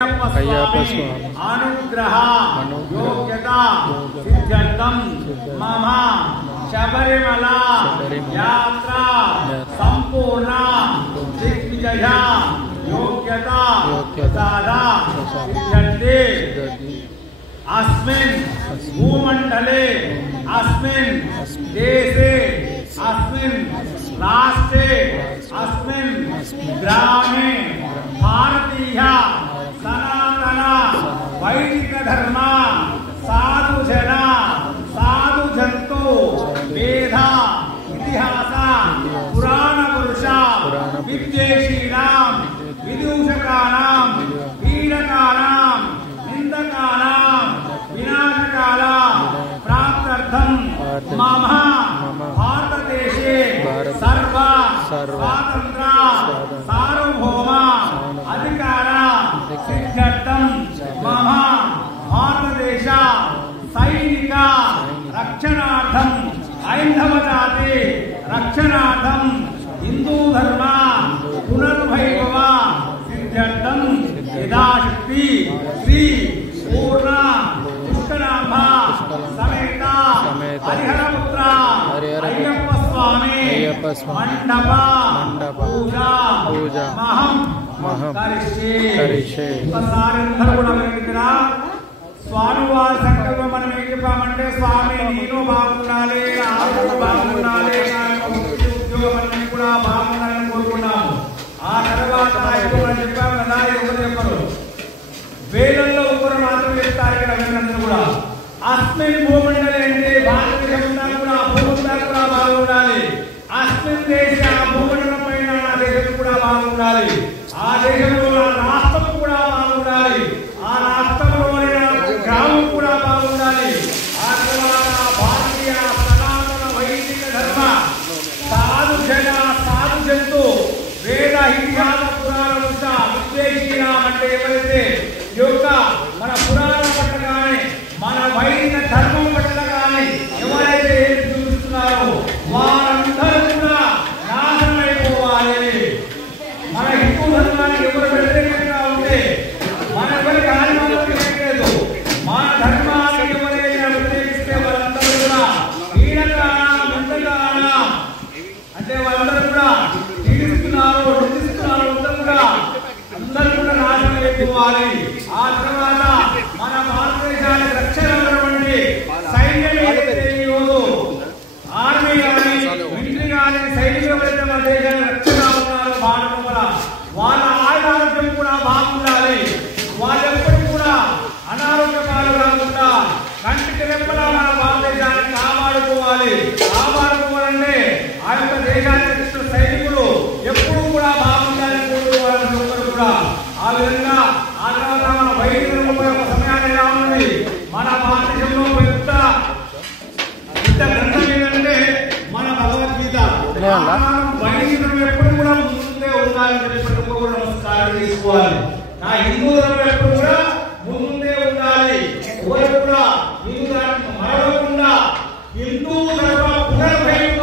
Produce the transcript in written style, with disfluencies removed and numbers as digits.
అయ్యప్ప స్వామి అనుగ్రహ యోగ్యత సిద్ధ్యర్థం మమ శబరిమల యాత్ర సంపూర్ణ దిగ్విజయ యోగ్యత ప్రసాద సిద్ధ్యర్థి అస్మిన్ భూమండలే అస్మిన్ దేశే అస్మిన్ రాష్ట్రే అస్మిన్ గ్రామే భారతీయ సనాతన వైదిక ధర్మ సాధుజన సాధు జంతు వేద ఇతిహాస పురాణ పురుష విద్వేషీణాం విదూషకానాం పీడకానాం నిందకానాం వినాశకానాం ప్రాప్త్యర్థం మమ భారతదేశే సర్వ స్వాతంత్ర సార్వభౌమ అధికార సిద్ధ్యర్థం మమ భారతదేశ సైనిక రక్షణార్థం ఐంధవ జాతి రక్షణార్థం హిందూ ధర్మ పునర్వైభవ సిద్ధ్యర్థం యథాశక్తి శ్రీ పూర్ణ పుష్కరాంబ సమేత హరిహరపుత్ర అయ్యప్ప స్వామి మండప పూజ మహం కరిష్యే. ఒకసారి అందరూ కూడా ఇక్కడ స్వామి వారి సంకల్పం మనం ఏం చెప్పామంటే, స్వామి నేను బాగుండాలి, ఆరోగ్యం బాగుండాలి, ఉద్యోగం కూడా బాగుండాలని కోరుకున్నాము. ఆ తర్వాత మనం చెప్పాము కదా, ఎవరు చెప్పరు, వేలల్లో ఒకరు మాత్రం చెప్తారు ఇక్కడ వీళ్ళందరూ కూడా. అస్మిన్ భూమండలి అంటే భారతదేశం కూడా భూమండలం కూడా బాగుండాలి. అస్మిన్ దేశ భూమండలం పైన ఆ దేశం కూడా బాగుండాలి. ఆ దేశంలో రాష్ట్రం కూడా బాగుండాలి. ఆ రాష్ట్రంలోని గ్రామం కూడా బాగుండాలి. ఆ తర్వాత భారతీయ సనాతన వైదిక ధర్మ సాధు జన సాధు జంతు వేద ఇతిహాస పురాణ వృక్ష విద్వేషీణం అంటే ఎవరైతే యొక్క మన పురాణ పట్ల కానీ మన వైదిక ధర్మం పట్ల కానీ ఎవరైతే ఏది చూపిస్తున్నారో వారందరూ కూడా నాశనం అయిపోవాలి. మన హిందూ ధర్మానికి ఎవరు వ్యతిరేకంగా ఉంటే మన ఎవరికి హానిమానం చేయలేదు, మన ధర్మానికి ఎవరైనా వ్యతిరేకిస్తే వాళ్ళందరూ కూడా హీనకానం నిందకానం అంటే వాళ్ళందరూ కూడా హీనిస్తున్నారు, నిందిస్తున్నారు, అందరూ కూడా నాశనం అయిపోవాలి. ఆ తర్వాత మన భారతదేశానికి రక్షణ ఉన్నటువంటి సైన్యం ఏదైతే ఈరోజు ఆర్మీ కానీ మిలిటరీ కానీ సైనికులు ఎవరైతే మన దేశానికి రక్షణ ఉన్నారో భారతం కూడా వాళ్ళ ఆరోగ్యం కూడా బాగుండాలి. వాళ్ళెప్పుడు కూడా అనారోగ్య పాలు కాకుండా కంటికి రెప్పలా మన భారతదేశాన్ని కాపాడుకోవాలి. కాపాడుకోవాలంటే ఆ యొక్క దేశానికి రక్షణ సైనికులు ఎప్పుడు కూడా బాగుండాలని కోరుకోవాలని ఒక్కరు కూడా. ఆ విధంగా ఆ తర్వాత మన వైదిక సమయాన్ని ఎలా ఉన్నది, మన భారతదేశంలో పెద్ద గ్రంథం ఏంటంటే మన భగవద్గీత. వైదికం ఎప్పుడు కూడా ముందే ఉండాలని చెప్పి కూడా నమస్కారం తీసుకోవాలి. నా హిందూ ధర్మం ఎప్పుడు కూడా ముందే ఉండాలి. ఎవరు కూడా హిందూ ధర్మం మరవకుండా హిందూ ధర్మ పునర్వైభవం